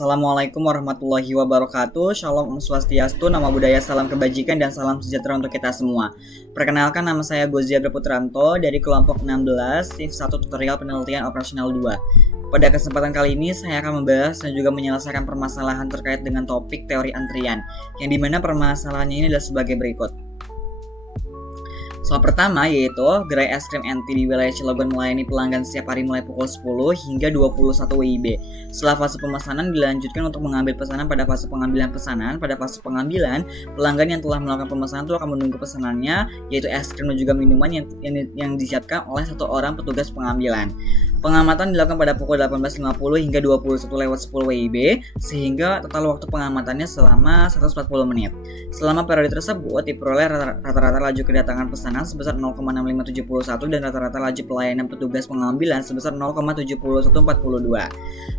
Assalamualaikum warahmatullahi wabarakatuh. Shalom Om Swastiastu, nama budaya, salam kebajikan, dan salam sejahtera untuk kita semua. Perkenalkan, nama saya Gozia Putranto dari kelompok 16 Shift 1 Tutorial Penelitian Operasional 2. Pada kesempatan kali ini saya akan membahas dan juga menyelesaikan permasalahan terkait dengan topik teori antrian, yang dimana permasalahannya ini adalah sebagai berikut. Soal pertama yaitu gerai es krim NT di wilayah Cilegon melayani pelanggan setiap hari mulai pukul 10 hingga 21 WIB. Setelah fase pemesanan dilanjutkan untuk mengambil pesanan. Pada fase pengambilan pesanan, pada fase pengambilan, pelanggan yang telah melakukan pemesanan itu akan menunggu pesanannya, yaitu es krim dan juga minuman yang disiapkan oleh satu orang petugas pengambilan. Pengamatan dilakukan pada pukul 18.50 hingga 21:10 WIB, sehingga total waktu pengamatannya selama 140 menit. Selama periode tersebut diperoleh rata-rata laju kedatangan pesanan sebesar 0,6571 dan rata-rata laju pelayanan petugas pengambilan sebesar 0,7142.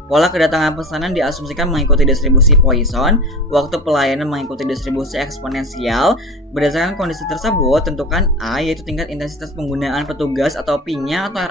Pola kedatangan pesanan diasumsikan mengikuti distribusi Poisson, waktu pelayanan mengikuti distribusi eksponensial. Berdasarkan kondisi tersebut, tentukan A yaitu tingkat intensitas penggunaan petugas atau P-nya atau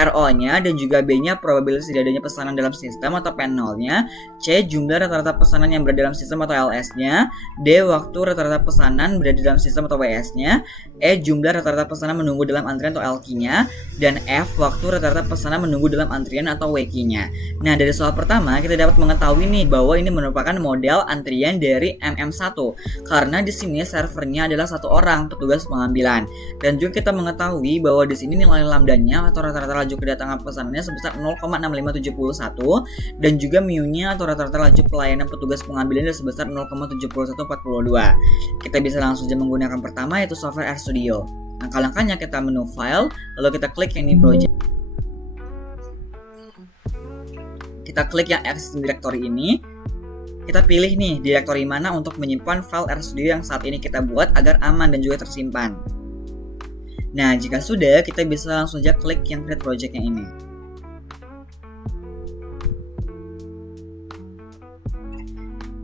RO-nya, dan juga B-nya probabilitas tidak adanya pesanan dalam sistem atau P0-nya, C jumlah rata-rata pesanan yang berada dalam sistem atau LS-nya, D waktu rata-rata pesanan berada dalam sistem atau WS-nya, E jumlah rata-rata pesanan menunggu dalam antrian atau LQ-nya, dan F waktu rata-rata pesanan menunggu dalam antrian atau WQ-nya. Nah, dari soal pertama kita dapat mengetahui nih bahwa ini merupakan model antrian dari MM1 karena di sini servernya adalah satu orang petugas pengambilan, dan juga kita mengetahui bahwa di sini nilai lambdanya atau rata-rata laju kedatangan pesanannya sebesar 0,6571 dan juga mu-nya atau rata-rata laju pelayanan petugas pengambilan sebesar 0,7142. Kita bisa langsung saja menggunakan pertama yaitu software RStudio. Langkah-langkahnya kita menu file, lalu kita klik yang new project. Kita klik yang existing directory ini. Kita pilih nih directory mana untuk menyimpan file RStudio yang saat ini kita buat agar aman dan juga tersimpan. Nah, jika sudah, kita bisa langsung saja klik yang create project yang ini.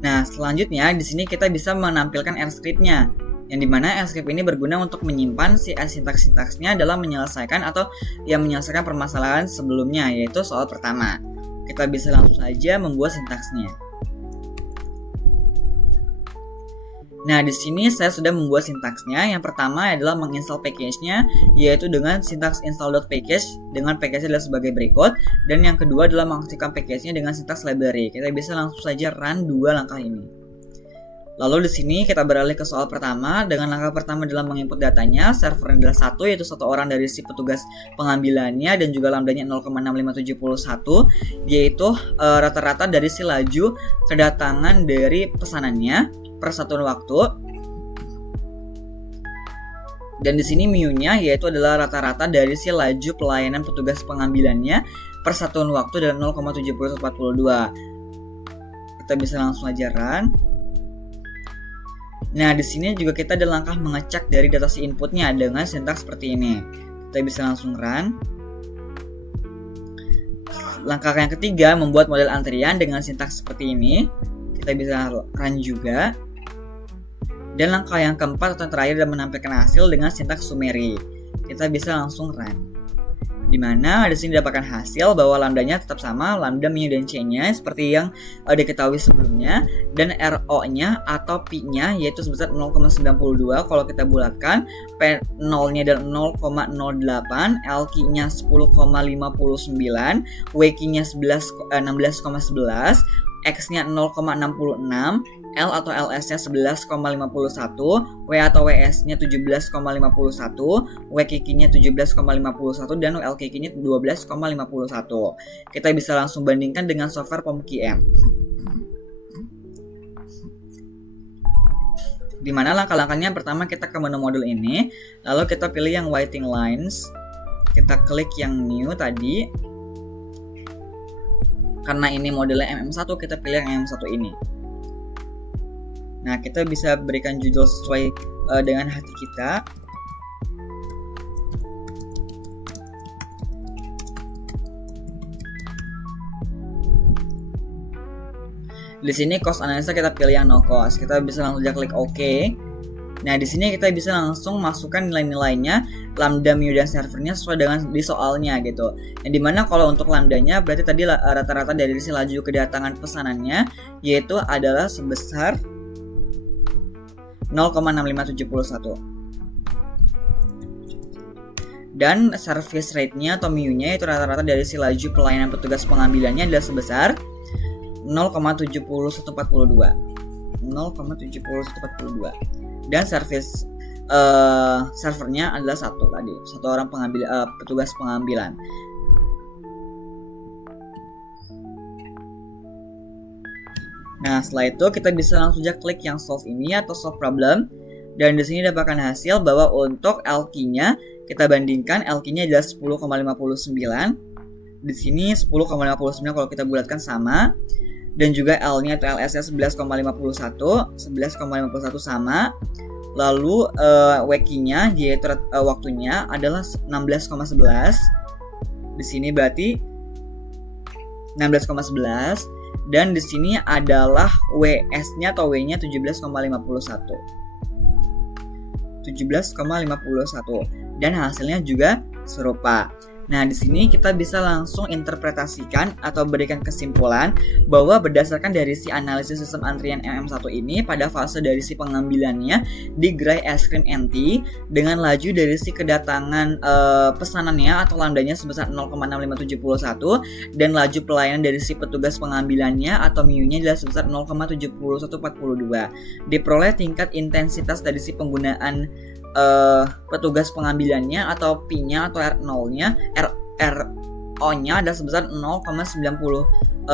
Nah, selanjutnya di sini kita bisa menampilkan R-script-nya, yang dimana R-script ini berguna untuk menyimpan si sintaks-sintaksnya dalam menyelesaikan atau yang menyelesaikan permasalahan sebelumnya, yaitu soal pertama. Kita bisa langsung saja membuat sintaksnya. Nah, di sini saya sudah membuat sintaksnya. Yang pertama adalah menginstal package-nya, yaitu dengan sintaks install.package dengan package adalah sebagai berikut. Dan yang kedua adalah mengaktifkan package-nya dengan sintaks library. Kita bisa langsung saja run dua langkah ini. Lalu di sini kita beralih ke soal pertama. Dengan langkah pertama adalah menginput datanya. Server adalah satu, yaitu satu orang dari si petugas pengambilannya, dan juga lambdanya 0,6571, yaitu rata-rata dari si laju kedatangan dari pesanannya per satuan waktu. Dan di sini mu-nya yaitu adalah rata-rata dari si laju pelayanan petugas pengambilannya per satuan waktu dalam 0,7142. Kita bisa langsung aja run. Nah, di sini juga kita ada langkah mengecek dari data si inputnya dengan sintaks seperti ini. Kita bisa langsung run. Langkah yang ketiga membuat model antrian dengan sintaks seperti ini. Kita bisa run juga. Dan langkah yang keempat atau terakhir adalah menampilkan hasil dengan sintaks summary. Kita bisa langsung run. Dimana di sini dapatkan hasil bahwa lambdanya tetap sama, lambda, mu, dan c-nya seperti yang diketahui sebelumnya, dan RO-nya atau P-nya yaitu sebesar 0,92 kalau kita bulatkan, P0-nya adalah 0,08, LQ-nya 10,59, WQ-nya 16,11, X-nya 0,66, L atau LS-nya 11,51, W atau WS-nya 17,51, WKQ-nya 17,51, dan LKQ-nya 12,51. Kita bisa langsung bandingkan dengan software POMQM. Dimana langkah-langkahnya pertama kita ke menu model ini, lalu kita pilih yang waiting lines, kita klik yang new tadi. Karena ini modelnya MM1, kita pilih yang MM1 ini. Nah, kita bisa berikan judul sesuai dengan hati kita. Di sini cost analisa kita pilih yang no cost. Kita bisa langsung aja klik OK. Nah, di sini kita bisa langsung masukkan nilai-nilainya, lambda, mu, dan servernya sesuai dengan di soalnya gitu. Yang dimana kalau untuk lambdanya berarti tadi rata-rata dari si laju kedatangan pesanannya yaitu adalah sebesar 0,6571. Dan service rate-nya atau mu-nya itu rata-rata dari si laju pelayanan petugas pengambilannya adalah sebesar 0,7142. Dan service servernya adalah satu orang petugas pengambilan. Nah, setelah itu kita bisa langsung saja klik yang solve ini atau solve problem, dan di sini dapatkan hasil bahwa untuk LQ-nya kita bandingkan, LQ-nya adalah 10,59. Di sini 10,59 kalau kita bulatkan sama. Dan juga L-nya atau LS-nya 11,51 sama. Lalu WQ-nya yaitu waktunya adalah 16,11. Di sini berarti 16,11, dan di sini adalah WS-nya atau W-nya 17,51. Dan hasilnya juga serupa. Nah, di sini kita bisa langsung interpretasikan atau berikan kesimpulan bahwa berdasarkan dari si analisis sistem antrian MM1 ini pada fase dari si pengambilannya di gerai es krim NT dengan laju dari si kedatangan pesanannya atau lambdanya sebesar 0,6571 dan laju pelayanan dari si petugas pengambilannya atau mu-nya adalah sebesar 0,7142. Diperoleh tingkat intensitas dari si penggunaan petugas pengambilannya atau P-nya atau R0-nya, RO-nya adalah sebesar 0,92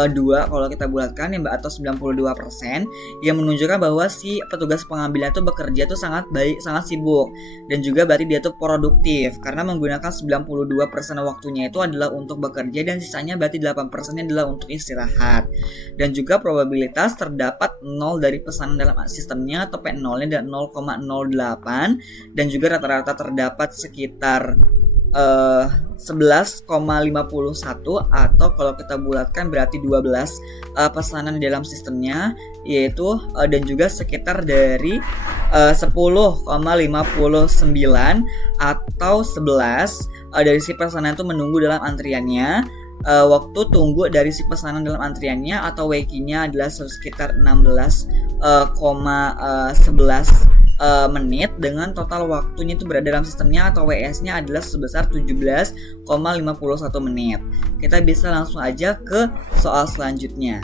kalau kita bulatkan ya, atau 92%, yang menunjukkan bahwa si petugas pengambilan itu bekerja itu sangat baik, sangat sibuk, dan juga berarti dia itu produktif karena menggunakan 92% waktunya itu adalah untuk bekerja dan sisanya berarti 8% adalah untuk istirahat. Dan juga probabilitas terdapat 0 dari pesanan dalam sistemnya atau P0-nya dan 0,08, dan juga rata-rata terdapat sekitar 11,51 atau kalau kita bulatkan berarti 12 pesanan dalam sistemnya, yaitu dan juga sekitar dari 10,59 atau 11 dari si pesanan itu menunggu dalam antriannya. Waktu tunggu dari si pesanan dalam antriannya atau WQ-nya adalah sekitar 16,11 menit, dengan total waktunya itu berada dalam sistemnya atau WS-nya adalah sebesar 17,51 menit. Kita bisa langsung aja ke soal selanjutnya.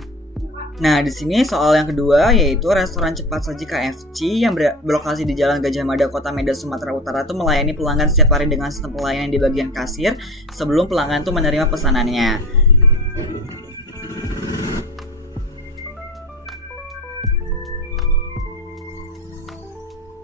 Nah, di sini soal yang kedua yaitu restoran cepat saji KFC yang berlokasi di Jalan Gajah Mada, Kota Medan, Sumatera Utara itu melayani pelanggan setiap hari dengan sistem pelayanan di bagian kasir sebelum pelanggan itu menerima pesanannya.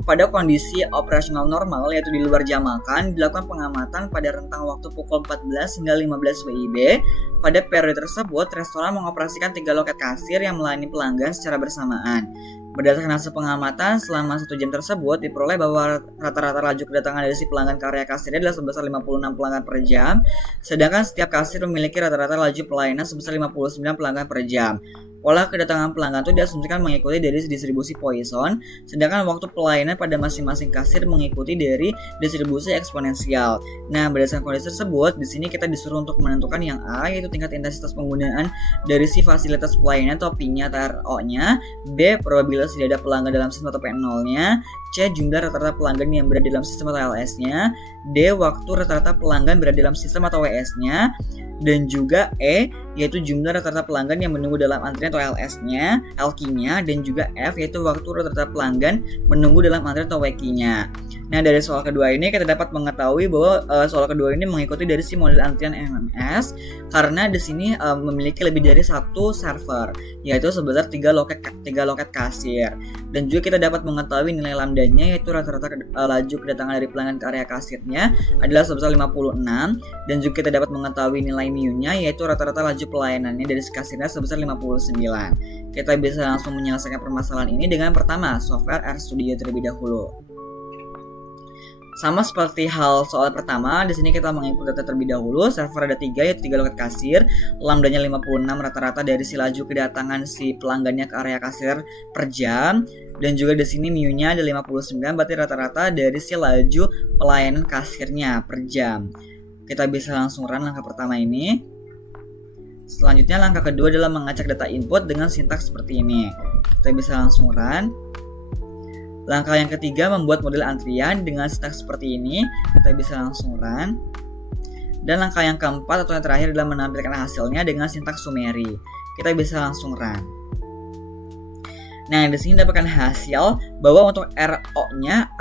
Pada kondisi operasional normal yaitu di luar jam makan, dilakukan pengamatan pada rentang waktu pukul 14 hingga 15 WIB. Pada periode tersebut, restoran mengoperasikan 3 loket kasir yang melayani pelanggan secara bersamaan. Berdasarkan hasil pengamatan selama 1 jam tersebut, diperoleh bahwa rata-rata laju kedatangan dari si pelanggan ke area kasirnya adalah sebesar 56 pelanggan per jam, sedangkan setiap kasir memiliki rata-rata laju pelayanan sebesar 59 pelanggan per jam. Pola kedatangan pelanggan itu diasumsikan mengikuti dari distribusi Poisson, sedangkan waktu pelayanan pada masing-masing kasir mengikuti dari distribusi eksponensial. Nah, berdasarkan kondisi tersebut, di sini kita disuruh untuk menentukan yang A, yaitu tingkat intensitas penggunaan dari si fasilitas pelayanan atau P-nya atau RO-nya, B, probabilitas tidak ada pelanggan dalam sistem atau P0-nya, C, jumlah rata-rata pelanggan yang berada dalam sistem atau LS-nya, D, waktu rata-rata pelanggan berada dalam sistem atau WS-nya, dan juga E, yaitu jumlah rata-rata pelanggan yang menunggu dalam antrian atau LS-nya, LQ-nya, dan juga F, yaitu waktu rata-rata pelanggan menunggu dalam antrian atau WQ-nya. Nah, dari soal kedua ini kita dapat mengetahui bahwa soal kedua ini mengikuti dari si model antrian MMS karena di sini memiliki lebih dari satu server, yaitu sebesar 3 loket kasir. Dan juga kita dapat mengetahui nilai lambdanya, yaitu rata-rata laju kedatangan dari pelanggan ke area kasirnya adalah sebesar 56, dan juga kita dapat mengetahui nilai mu-nya, yaitu rata-rata laju pelayanannya dari kasirnya sebesar 59. Kita bisa langsung menyelesaikan permasalahan ini dengan pertama, software RStudio terlebih dahulu. Sama seperti hal soal pertama, di sini kita menginput data terlebih dahulu. Server ada 3, yaitu 3 loket kasir. Lambdanya 56 rata-rata dari si laju kedatangan si pelanggannya ke area kasir per jam. Dan juga di sini mu-nya ada 59, berarti rata-rata dari si laju pelayanan kasirnya per jam. Kita bisa langsung run langkah pertama ini. Selanjutnya langkah kedua adalah mengacak data input dengan sintaks seperti ini. Kita bisa langsung run. Langkah yang ketiga membuat model antrian dengan sintaks seperti ini. Kita bisa langsung run. Dan langkah yang keempat atau yang terakhir adalah menampilkan hasilnya dengan sintaks summary. Kita bisa langsung run. Nah, di sini dapatkan hasil bahwa untuk RO-nya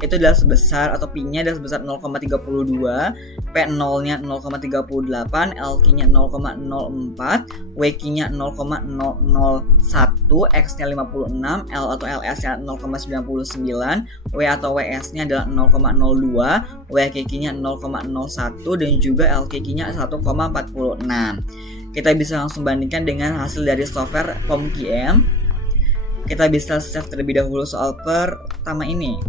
itu adalah sebesar atau P-nya adalah sebesar 0,32, P0-nya 0,38, LQ-nya 0,04, WQ-nya 0,001, X-nya 56, L atau LS-nya 0,99, W atau WS-nya adalah 0,02, WKQ-nya 0,01 dan juga LKQ-nya 1,46. Kita bisa langsung bandingkan dengan hasil dari software POMQM. Kita bisa save terlebih dahulu soal pertama ini.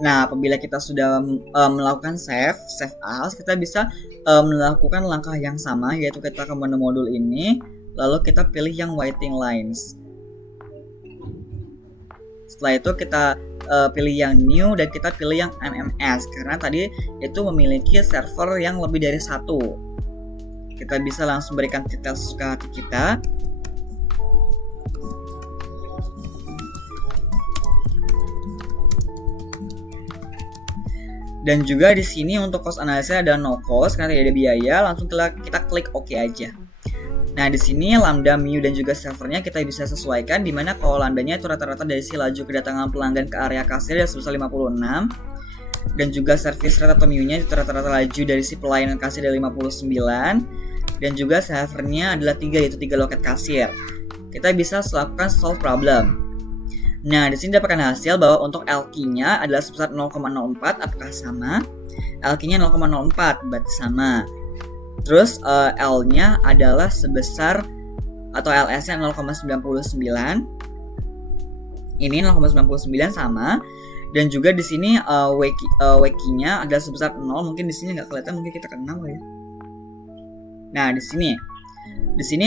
Nah, apabila kita sudah melakukan save as, kita bisa melakukan langkah yang sama, yaitu kita ke menu modul ini, lalu kita pilih yang waiting lines. Setelah itu kita pilih yang new dan kita pilih yang MMS, karena tadi itu memiliki server yang lebih dari satu. Kita bisa langsung berikan titel sesuka hati kita. Dan juga di sini untuk cost analysis ada no cost karena tidak ada biaya, langsung kita klik OK aja. Nah, di sini lambda, mu dan juga servernya kita bisa sesuaikan, dimana kalau lambdanya itu rata-rata dari si laju kedatangan pelanggan ke area kasir ya sebesar 56, dan juga service rate atau mu-nya itu rata-rata laju dari si pelayanan kasir dari 59, dan juga servernya adalah 3, yaitu 3 loket kasir. Kita bisa melakukan solve problem. Nah, di sini dapatkan hasil bahwa untuk LQ-nya adalah sebesar 0,04, apakah sama? LQ-nya 0,04, berarti sama. Terus L-nya adalah sebesar atau LS-nya 0,99. Ini 0,99 sama. Dan juga di sini WQ-nya adalah sebesar 0. Mungkin di sini nggak kelihatan, mungkin kita ke 6 ya. Nah, di sini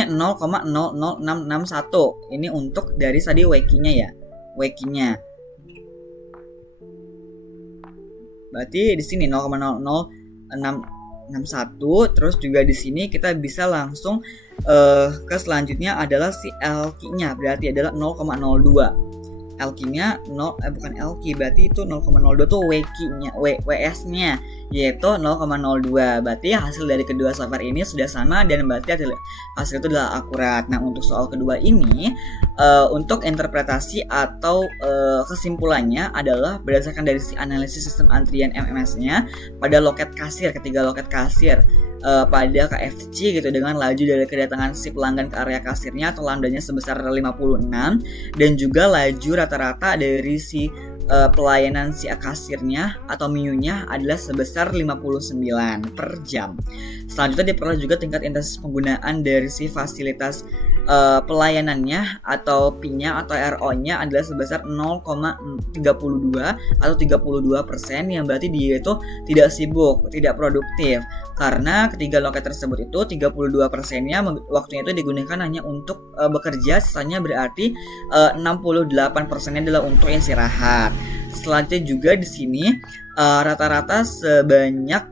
0,00661. Ini untuk dari tadi WQ-nya ya. WQ-nya. Berarti di sini 0,00661, terus juga di sini kita bisa langsung ke selanjutnya adalah si LQ-nya, berarti adalah 0,02. LQ-nya bukan LQ, berarti itu 0,02 tuh WQ-nya, WS-nya yaitu 0,02. Berarti hasil dari kedua software ini sudah sama dan berarti hasil itu adalah akurat. Nah, untuk soal kedua ini untuk interpretasi atau kesimpulannya adalah berdasarkan dari si analisis sistem antrian MMS-nya pada loket kasir, ketiga loket kasir pada KFC gitu, dengan laju dari kedatangan si pelanggan ke area kasirnya atau lambdanya sebesar 56 dan juga laju rata-rata dari si pelayanan si kasirnya atau mu-nya adalah sebesar 59 per jam. Selanjutnya diperoleh juga tingkat intensitas penggunaan dari si fasilitas pelayanannya atau P-nya atau RO-nya adalah sebesar 0,32 atau 32%, yang berarti dia itu tidak sibuk, tidak produktif, karena ketiga loket tersebut itu 32%-nya waktunya itu digunakan hanya untuk bekerja, sisanya berarti 68%-nya adalah untuk istirahat. Selanjutnya juga di sini rata-rata sebanyak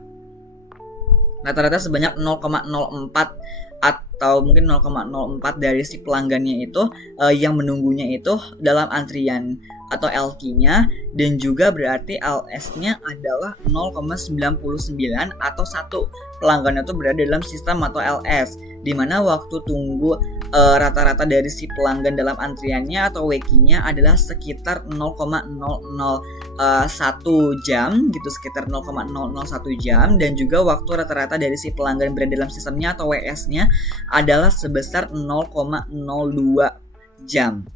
0,04 atau mungkin 0,04 dari si pelanggannya itu yang menunggunya itu dalam antrian atau LQ-nya, dan juga berarti LS-nya adalah 0,99 atau 1 pelanggannya itu berada dalam sistem atau LS, di mana waktu tunggu rata-rata dari si pelanggan dalam antriannya atau WQ-nya adalah sekitar 0,001 jam gitu, sekitar 0,001 jam, dan juga waktu rata-rata dari si pelanggan berada dalam sistemnya atau WS-nya adalah sebesar 0,02 jam.